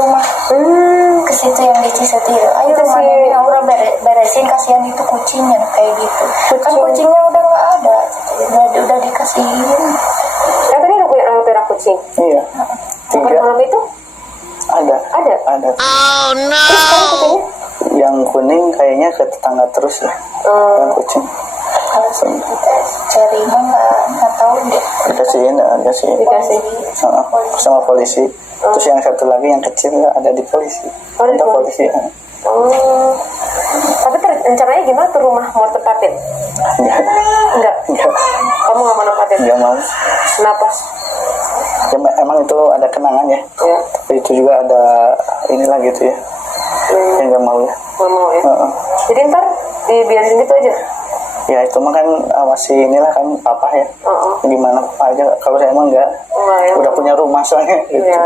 rumah ke situ yang di Ciseti. Ayo rumah nenek Aura beresin, kasihan itu kucingnya kayak gitu. Kan kucingnya udah nggak ada, udah dikasihin. Tadi udah punya anak kucing. Iya. Malam itu Ada. Oh no. Terus sekarang kucingnya? Yang kuning kayaknya ke tetangga terus ya. Yang kucing. Kalau kita cari nggak tahu deh. Dikasih. Sama polisi. Terus yang satu lagi yang kecil ada di polisi. Ada polisi. Tapi rencananya gimana tuh rumah mau tempatin? Enggak. Kamu nggak mau nempatin? Nggak mau. Kenapa? Ya, emang itu ada kenangan ya. Tapi itu juga ada inilah gitu ya. Yang nggak mau ya. Nggak mau ya. Jadi ntar dibiarin gitu aja. Ya itu mah kan masih inilah kan papa ya. Gimana papa aja. Kalau saya emang enggak. Ya. Udah punya rumah soalnya. Gitu. Ya.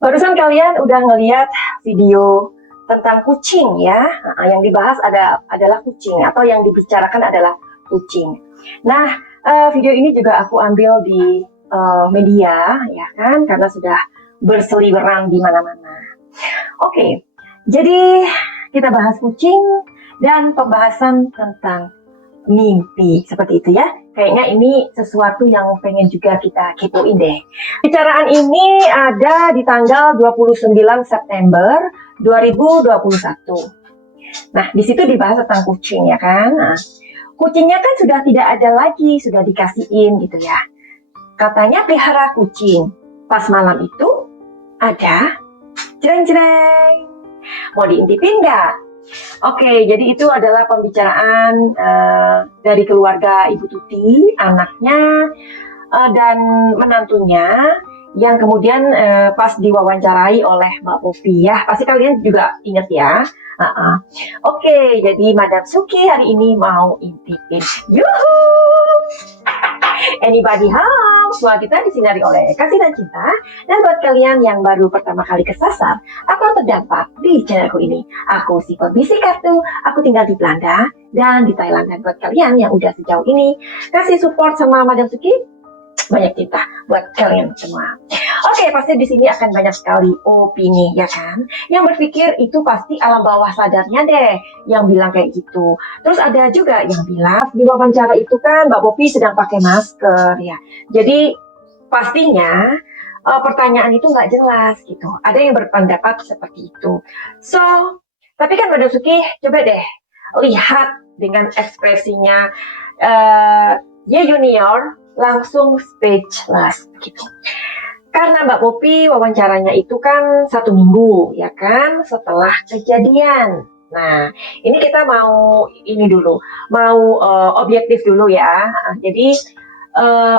Barusan kalian udah ngeliat video tentang kucing ya. Yang dibahas adalah kucing, atau yang dibicarakan adalah kucing. Nah, video ini juga aku ambil di media ya kan, karena sudah berseliweran di mana-mana. Oke, jadi kita bahas kucing dan pembahasan tentang mimpi seperti itu ya. Kayaknya ini sesuatu yang pengen juga kita kepoin deh. Bicaraan ini ada di tanggal 29 September 2021. Nah, di situ dibahas tentang kucing ya kan. Nah, kucingnya kan sudah tidak ada lagi, sudah dikasihin gitu ya. Katanya pelihara kucing. Pas malam itu ada jreng-jreng. Mau diintipin nggak? Oke, jadi itu adalah pembicaraan dari keluarga Ibu Tuti, anaknya dan menantunya, yang kemudian pas diwawancarai oleh Mbak Popi ya. Pasti kalian juga ingat ya. Oke, jadi Madam Suki hari ini mau intipin. Yuhu! Anybody home? Semua kita disinari oleh kasih dan cinta. Dan buat kalian yang baru pertama kali kesasar atau terdampak di channelku ini, aku si pembisik kartu, aku tinggal di Belanda dan di Thailand. Dan buat kalian yang udah sejauh ini kasih support sama Madam Suki, banyak cinta buat kalian semua. Oke, pasti di sini akan banyak sekali opini ya kan, yang berpikir itu pasti alam bawah sadarnya deh yang bilang kayak gitu. Terus ada juga yang bilang di wawancara itu kan Mbak Popi sedang pakai masker ya, jadi pastinya pertanyaan itu nggak jelas gitu. Ada yang berpendapat seperti itu. So, tapi kan Mbak Suki coba deh lihat dengan ekspresinya Ye Junior langsung speechless gitu. Karena Mbak Popi wawancaranya itu kan 1 minggu ya kan setelah kejadian. Nah, ini kita mau objektif dulu ya. Jadi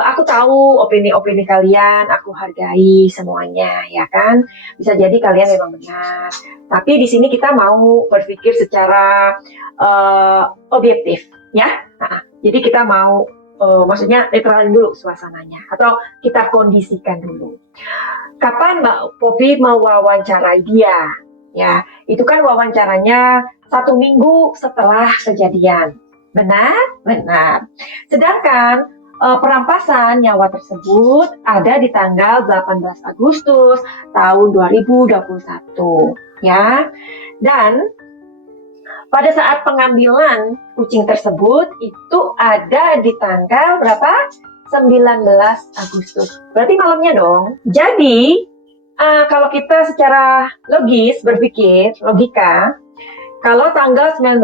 aku tahu opini-opini kalian, aku hargai semuanya ya kan. Bisa jadi kalian memang benar. Tapi di sini kita mau berpikir secara objektif ya. Jadi kita mau maksudnya netralin dulu suasananya, atau kita kondisikan dulu. Kapan Mbak Popi mewawancarai dia? Ya, itu kan wawancaranya 1 minggu setelah kejadian. Benar? Benar. Sedangkan perampasan nyawa tersebut ada di tanggal 18 Agustus tahun 2021. Ya, dan pada saat pengambilan kucing tersebut itu ada di tanggal berapa? 19 Agustus. Berarti malamnya dong. Jadi, kalau kita secara logis berpikir, logika, kalau tanggal 19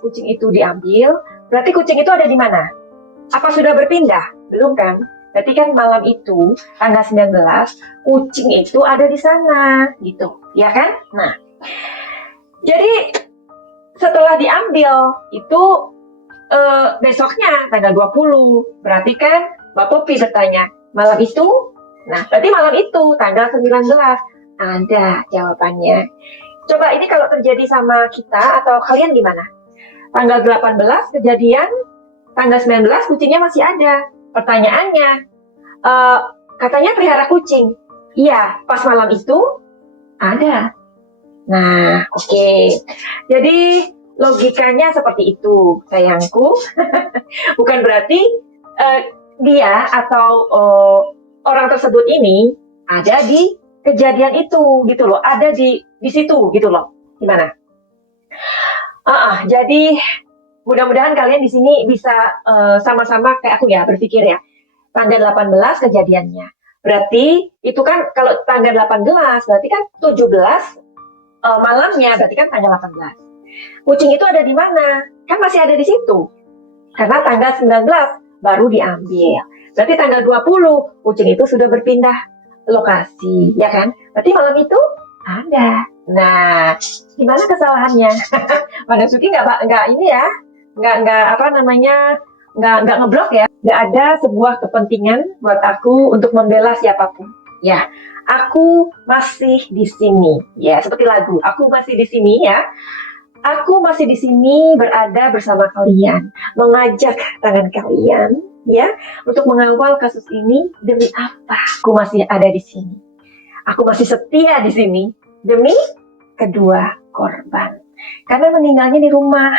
kucing itu diambil, berarti kucing itu ada di mana? Apa sudah berpindah? Belum kan? Berarti kan malam itu, tanggal 19, kucing itu ada di sana, gitu. Ya kan? Nah, jadi setelah diambil, itu besoknya, tanggal 20. Berarti kan, Mbak Popi bertanya, malam itu? Nah, berarti malam itu, tanggal 19. Ada jawabannya. Coba ini kalau terjadi sama kita atau kalian gimana? Tanggal 18 kejadian, tanggal 19 kucingnya masih ada. Pertanyaannya, katanya pelihara kucing. Iya, pas malam itu ada. Nah, oke. Jadi logikanya seperti itu, sayangku. Bukan berarti dia atau orang tersebut ini ada di kejadian itu, gitu loh. Ada di situ, gitu loh. Gimana? Jadi mudah-mudahan kalian di sini bisa sama-sama kayak aku ya berpikir ya. Tanggal 18 kejadiannya. Berarti itu kan kalau tanggal 18 berarti kan 17 malamnya, berarti kan tanggal 18. Kucing itu ada di mana? Kan masih ada di situ. Karena tanggal 19 baru diambil. Berarti tanggal 20 kucing itu sudah berpindah lokasi, ya kan? Berarti malam itu ada. Nah, gimana kesalahannya? Pada Suki nggak ini ya, nggak ngeblok ya. Nggak ada sebuah kepentingan buat aku untuk membela siapapun. Ya, aku masih di sini. Ya, seperti lagu. Aku masih di sini ya. Aku masih di sini berada bersama kalian, mengajak tangan kalian ya untuk mengawal kasus ini. Demi apa? Aku masih ada di sini. Aku masih setia di sini demi kedua korban. Karena meninggalnya di rumah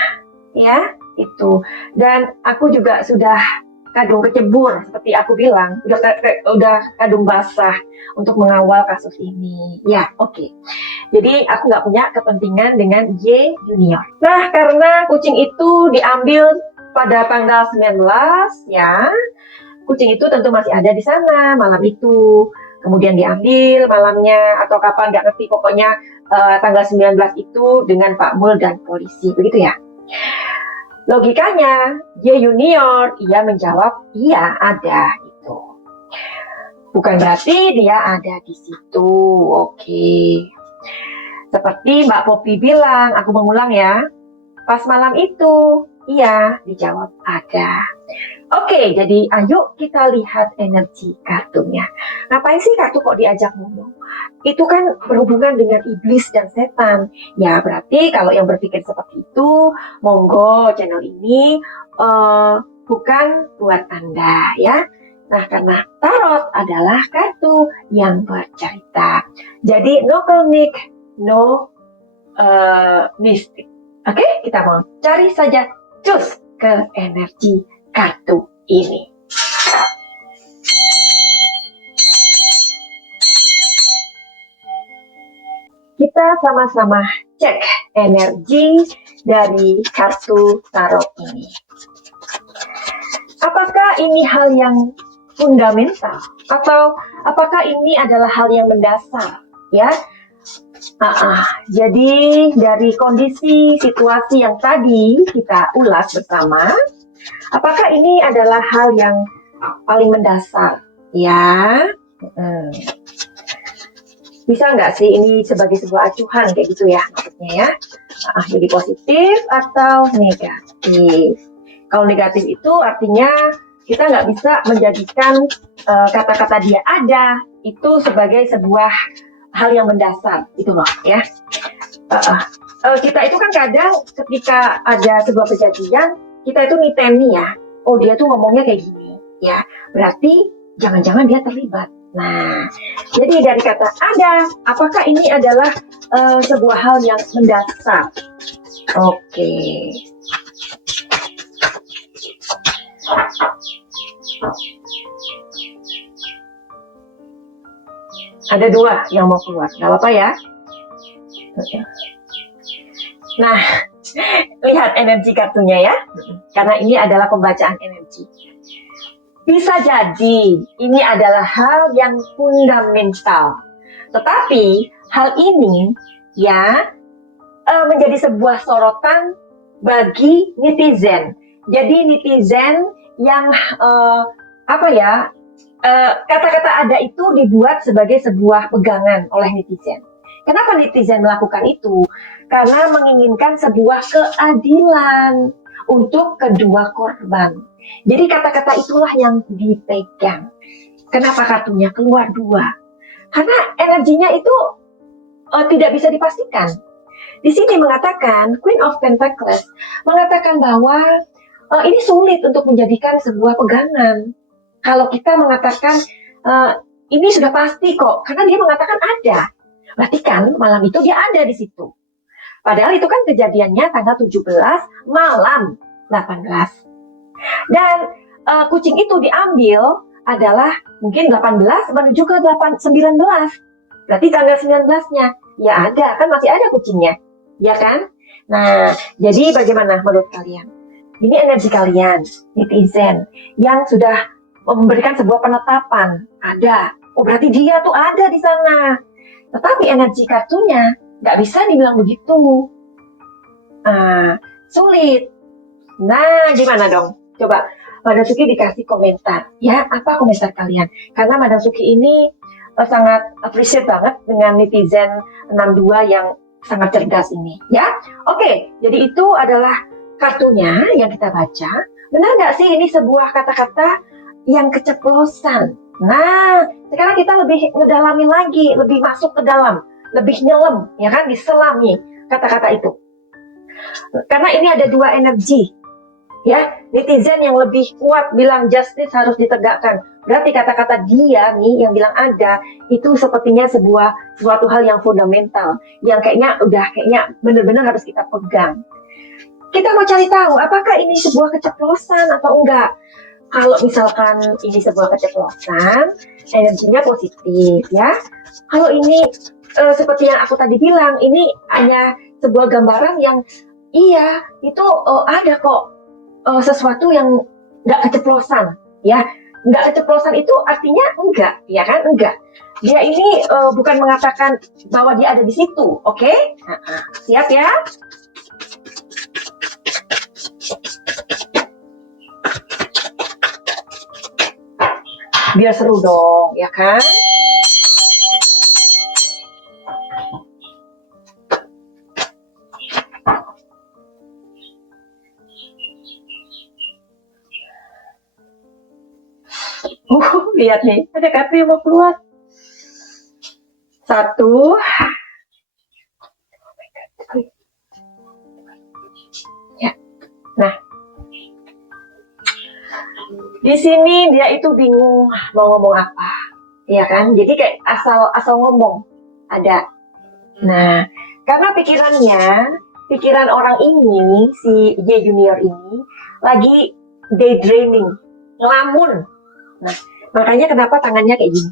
ya, itu. Dan aku juga sudah kadung kecebur seperti aku bilang, udah kadung basah untuk mengawal kasus ini. Ya, oke. Jadi aku nggak punya kepentingan dengan Y Junior. Nah, karena kucing itu diambil pada tanggal 19 ya, kucing itu tentu masih ada di sana malam itu. Kemudian diambil malamnya atau kapan nggak ngerti, pokoknya tanggal 19 itu dengan Pak Mul dan polisi, begitu ya. Logikanya, Y Junior, ia menjawab, iya ada itu. Bukan berarti dia ada di situ, oke. Seperti Mbak Popi bilang, aku mengulang ya, pas malam itu, iya dijawab ada. Oke, jadi ayo kita lihat energi kartunya. Ngapain sih kartu kok diajak ngomong? Itu kan berhubungan dengan iblis dan setan. Ya berarti kalau yang berpikir seperti itu, monggo channel ini bukan buat Anda ya. Nah, karena tarot adalah kartu yang bercerita. Jadi no klinik, no mistik. Oke, kita mau cari saja cus ke energi kartu ini. Kita sama-sama cek energi dari kartu tarot ini. Apakah ini hal yang fundamental atau apakah ini adalah hal yang mendasar ya? Jadi dari kondisi situasi yang tadi kita ulas bersama, apakah ini adalah hal yang paling mendasar ya? Bisa nggak sih ini sebagai sebuah acuhan kayak gitu ya maksudnya ya? Jadi positif atau negatif? Kalau negatif itu artinya kita nggak bisa menjadikan kata-kata dia ada itu sebagai sebuah hal yang mendasar, itu loh ya. Kita itu kan kadang ketika ada sebuah kejadian, kita itu niteni ya, oh dia tuh ngomongnya kayak gini ya, berarti jangan-jangan dia terlibat. Nah, jadi dari kata ada, apakah ini adalah sebuah hal yang mendasar? Oke. Ada dua yang mau keluar, nggak apa-apa ya. Nah, lihat energi kartunya ya, karena ini adalah pembacaan energi. Bisa jadi ini adalah hal yang fundamental, tetapi hal ini ya menjadi sebuah sorotan bagi netizen. Jadi netizen yang kata-kata ada itu dibuat sebagai sebuah pegangan oleh netizen. Kenapa netizen melakukan itu? Karena menginginkan sebuah keadilan untuk kedua korban. Jadi kata-kata itulah yang dipegang. Kenapa kartunya keluar 2? Karena energinya itu tidak bisa dipastikan. Di sini mengatakan Queen of Pentacles mengatakan bahwa ini sulit untuk menjadikan sebuah pegangan. Kalau kita mengatakan ini sudah pasti kok, karena dia mengatakan ada. Berarti kan malam itu dia ada di situ. Padahal itu kan kejadiannya tanggal 17 malam 18. Dan kucing itu diambil adalah mungkin 18 menuju ke 19. Berarti tanggal 19-nya ya ada, kan masih ada kucingnya. Ya kan? Nah, jadi bagaimana menurut kalian? Ini energi kalian, netizen, yang sudah memberikan sebuah penetapan. Ada. Oh, berarti dia tuh ada di sana. Tetapi energi kartunya nggak bisa dibilang begitu. Sulit. Nah, gimana dong? Coba Madam Suki dikasih komentar. Ya, apa komentar kalian? Karena Madam Suki ini sangat appreciate banget dengan netizen 62 yang sangat cerdas ini. Ya, oke. Jadi itu adalah kartunya yang kita baca. Benar nggak sih ini sebuah kata-kata yang keceplosan? Nah, sekarang kita lebih ngedalamin lagi, lebih masuk ke dalam, lebih nyelam, ya kan, diselami kata-kata itu. Karena ini ada 2 energi, ya. Netizen yang lebih kuat bilang justice harus ditegakkan. Berarti kata-kata dia nih yang bilang ada, itu sepertinya suatu hal yang fundamental, yang kayaknya benar-benar harus kita pegang. Kita mau cari tahu apakah ini sebuah keceplosan atau enggak. Kalau misalkan ini sebuah keceplosan, energinya positif ya. Kalau ini seperti yang aku tadi bilang, ini hanya sebuah gambaran yang iya, itu ada kok sesuatu yang nggak keceplosan ya. Nggak keceplosan itu artinya enggak, ya kan? Enggak. Dia ini bukan mengatakan bahwa dia ada di situ, oke? Siap ya? Biar seru dong, ya kan? Lihat nih, ada kartu yang mau keluar. 1. Ya. Nah, di sini dia itu bingung mau ngomong apa, ya kan? Jadi kayak asal ngomong ada. Nah, karena pikiran orang ini, si Y Junior ini lagi daydreaming, ngelamun. Nah, makanya kenapa tangannya kayak gini.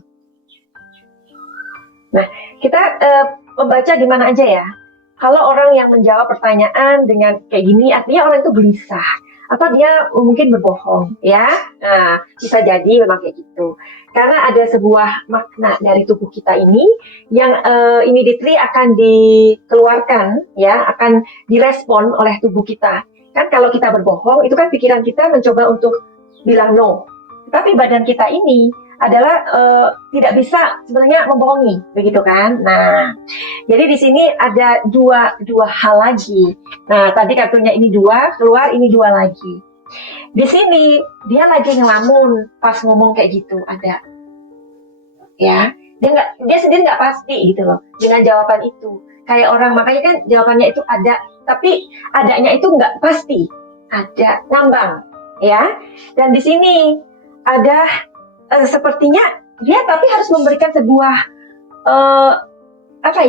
Nah, kita membaca di mana aja ya. Kalau orang yang menjawab pertanyaan dengan kayak gini, artinya orang itu gelisah. Atau dia mungkin berbohong, ya. Nah, bisa jadi memang kayak gitu. Karena ada sebuah makna dari tubuh kita ini yang immediately akan dikeluarkan, ya, akan direspon oleh tubuh kita. Kan kalau kita berbohong, itu kan pikiran kita mencoba untuk bilang no. Tapi badan kita ini adalah tidak bisa sebenarnya membohongi, begitu kan? Nah, jadi di sini ada dua hal lagi. Nah, tadi kartunya ini 2, keluar ini 2 lagi. Di sini dia lagi ngelamun pas ngomong kayak gitu, ada. Ya, dia sendiri nggak pasti gitu loh dengan jawaban itu. Kayak orang, makanya kan jawabannya itu ada, tapi adanya itu nggak pasti. Ada ngambang, ya. Dan di sini ada sepertinya dia tapi harus memberikan sebuah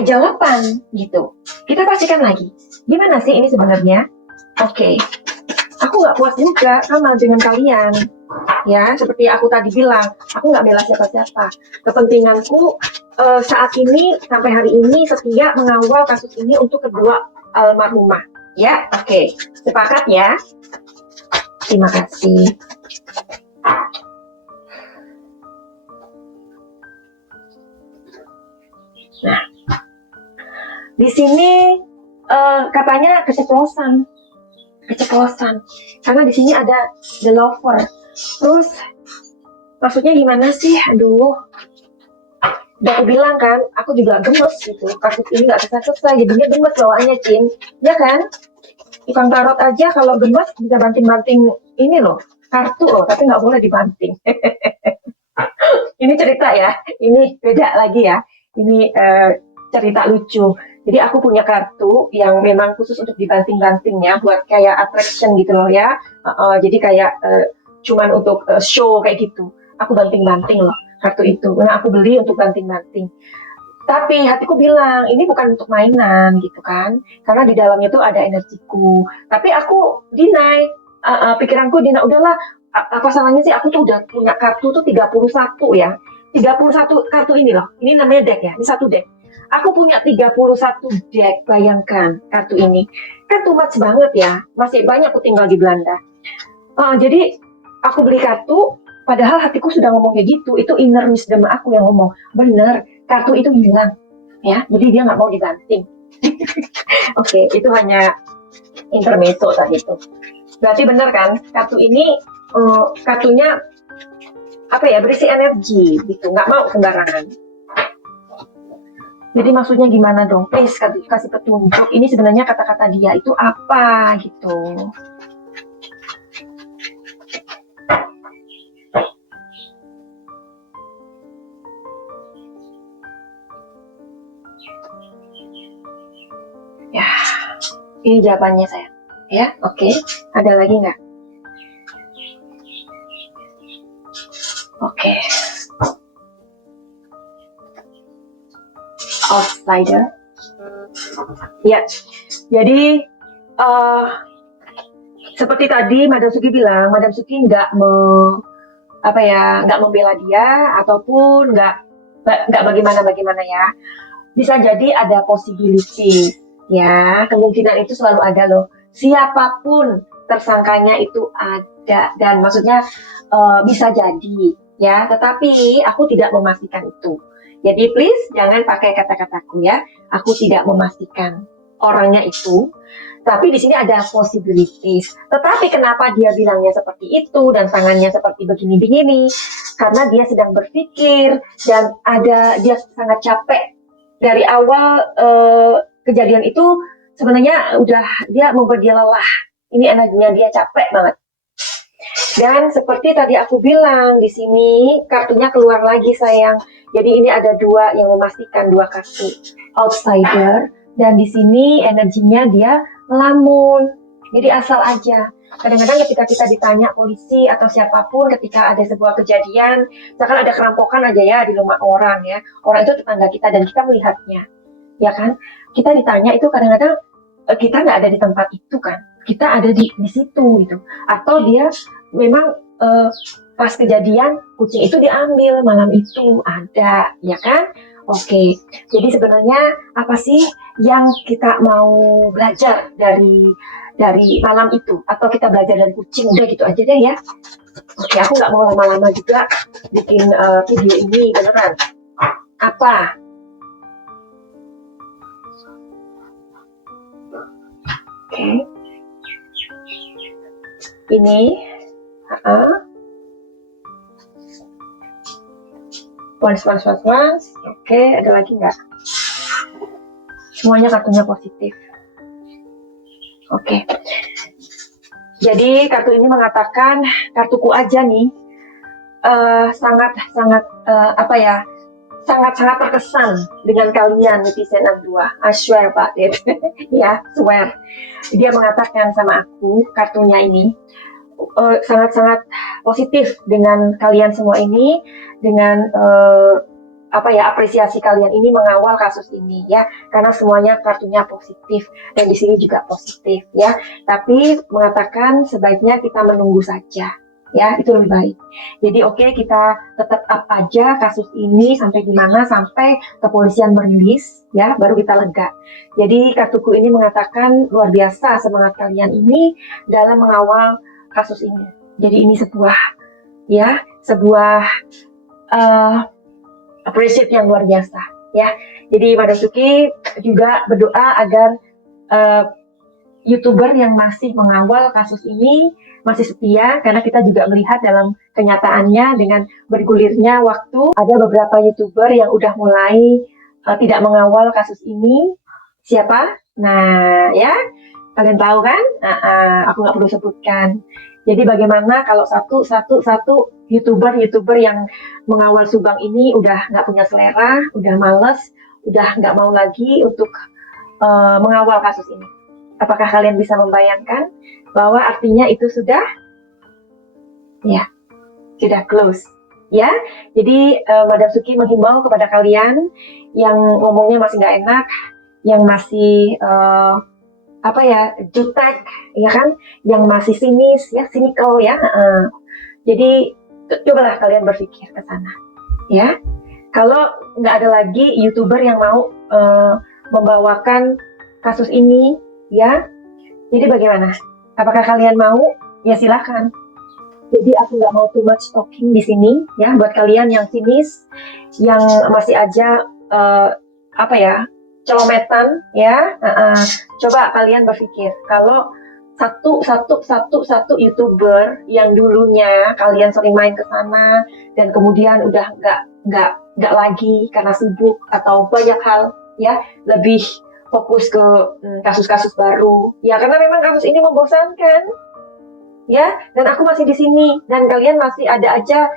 jawaban gitu. Kita pastikan lagi. Gimana sih ini sebenarnya? Oke. Aku nggak puas juga sama dengan kalian. Ya, seperti aku tadi bilang, aku nggak bela siapa-siapa. Kepentinganku saat ini sampai hari ini setia mengawal kasus ini untuk kedua almarhumah. Ya, oke. Sepakat ya? Terima kasih. Nah, di sini katanya keceplosan, karena di sini ada the lover. Terus Maksudnya gimana sih? Aduh. Udah aku bilang kan, aku juga gemes gitu. Kasus ini nggak selesai, jadinya gemes bawaannya, Cin. Ya kan? Tukang tarot aja kalau gemes bisa banting-banting ini loh, kartu loh, tapi nggak boleh dibanting. Ini cerita ya, ini beda lagi ya. Ini cerita lucu. Jadi aku punya kartu yang memang khusus untuk dibanting-banting ya, buat kayak attraction gitu loh ya. Jadi kayak cuman untuk show kayak gitu. Aku banting-banting loh kartu itu. Nah aku beli untuk banting-banting. Tapi hatiku bilang ini bukan untuk mainan gitu kan, karena di dalamnya tuh ada energiku. Tapi aku deny, pikiranku deny, udahlah, apa salahnya sih, aku tuh udah punya kartu tuh 31 ya. 31 kartu ini loh, ini namanya deck ya, ini satu deck. Aku punya 31 deck, bayangkan kartu ini. Kan too much banget ya, masih banyak aku tinggal di Belanda. Jadi aku beli kartu, padahal hatiku sudah ngomong kayak gitu, itu inner wisdom aku yang ngomong, bener, kartu itu hilang, ya, jadi dia nggak mau dibanting. Oke, itu hanya intermezzo tadi itu. Berarti bener kan, kartu ini kartunya apa ya, berisi energi gitu, nggak mau sembarangan. Jadi maksudnya gimana dong? Please kasih petunjuk. Ini sebenarnya kata-kata dia itu apa gitu. Ya, ini jawabannya saya. Ya, oke. Ada lagi nggak? Oke. Outsider. Ya, jadi seperti tadi Madam Suki bilang, Madam Suki nggak membela dia ataupun nggak bagaimana ya. Bisa jadi ada possibility. Ya, kemungkinan itu selalu ada loh. Siapapun tersangkanya itu ada, dan maksudnya bisa jadi ya. Tetapi aku tidak memastikan itu. Jadi please jangan pakai kata-kataku ya. Aku tidak memastikan orangnya itu. Tapi di sini ada possibilities. Tetapi kenapa dia bilangnya seperti itu dan tangannya seperti begini-begini? Karena dia sedang berpikir dan dia sangat capek. Dari awal kejadian itu sebenarnya udah dia membuat dia lelah. Ini energinya dia capek banget. Dan seperti tadi aku bilang, di sini kartunya keluar lagi sayang. Jadi ini ada dua yang memastikan, dua kartu outsider. Dan di sini energinya dia melamun. Jadi asal aja. Kadang-kadang ketika kita ditanya polisi atau siapapun ketika ada sebuah kejadian, misalkan ada kerampokan aja ya di rumah orang ya. Orang itu tetangga kita dan kita melihatnya. Ya kan? Kita ditanya itu kadang-kadang kita nggak ada di tempat itu kan. Kita ada di situ gitu. Atau dia memang pas kejadian kucing itu diambil malam itu, ada ya kan. Oke, jadi sebenarnya apa sih yang kita mau belajar dari malam itu, atau kita belajar dari kucing? Udah gitu aja deh ya. Oke, aku nggak mau lama-lama juga bikin video ini, beneran. Apa? Oke. Ini once. Oke, ada lagi nggak? Semuanya kartunya positif. Oke. Jadi kartu ini mengatakan, kartuku aja nih sangat terkesan dengan kalian netizen dua. I swear about it. Ya, swear. Dia mengatakan sama aku, kartunya ini sangat-sangat positif dengan kalian semua ini, dengan apresiasi kalian ini mengawal kasus ini ya, karena semuanya kartunya positif dan di sini juga positif ya. Tapi mengatakan sebaiknya kita menunggu saja ya, itu lebih baik. Jadi oke, kita tetap up aja kasus ini sampai di mana, sampai kepolisian merilis ya, baru kita lega. Jadi kartuku ini mengatakan luar biasa semangat kalian ini dalam mengawal kasus ini. Jadi ini sebuah appreciate yang luar biasa ya. Jadi Madam Suki juga berdoa agar YouTuber yang masih mengawal kasus ini, masih setia, karena kita juga melihat dalam kenyataannya dengan bergulirnya waktu, ada beberapa YouTuber yang udah mulai tidak mengawal kasus ini. Siapa? Nah, ya, kalian tahu kan? Aku nggak perlu sebutkan. Jadi bagaimana kalau satu YouTuber yang mengawal Subang ini udah nggak punya selera, udah males, udah nggak mau lagi untuk mengawal kasus ini. Apakah kalian bisa membayangkan bahwa artinya itu sudah close, ya? Jadi Madam Suki menghimbau kepada kalian yang ngomongnya masih nggak enak, yang masih jutek, ya kan? Yang masih sinis, ya, cynical, ya. Jadi cobalah kalian berpikir ke sana, ya. Kalau nggak ada lagi YouTuber yang mau membawakan kasus ini, ya. Jadi bagaimana? Apakah kalian mau? Ya silakan. Jadi aku nggak mau too much talking di sini, ya. Buat kalian yang sinis, yang masih aja celometan, ya. Coba kalian berpikir kalau satu YouTuber yang dulunya kalian sering main ke sana dan kemudian udah nggak lagi karena sibuk atau banyak hal, ya, lebih fokus ke kasus-kasus baru, ya, karena memang kasus ini membosankan, ya, dan aku masih di sini dan kalian masih ada aja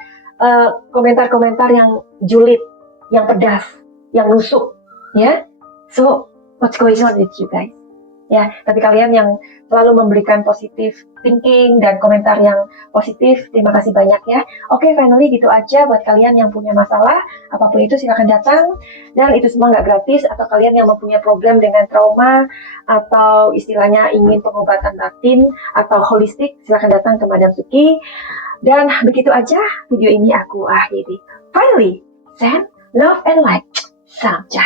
komentar-komentar yang julid, yang pedas, yang nusuk, ya. So what's going on with you guys? Ya, tapi kalian yang selalu memberikan positif thinking dan komentar yang positif, terima kasih banyak, ya. Oke, finally gitu aja. Buat kalian yang punya masalah, apapun itu silakan datang. Dan itu semua nggak gratis, atau kalian yang mempunyai problem dengan trauma, atau istilahnya ingin pengobatan batin, atau holistik, silakan datang ke Madam Suki. Dan begitu aja video ini aku akhiri. Finally, send love and light. Salam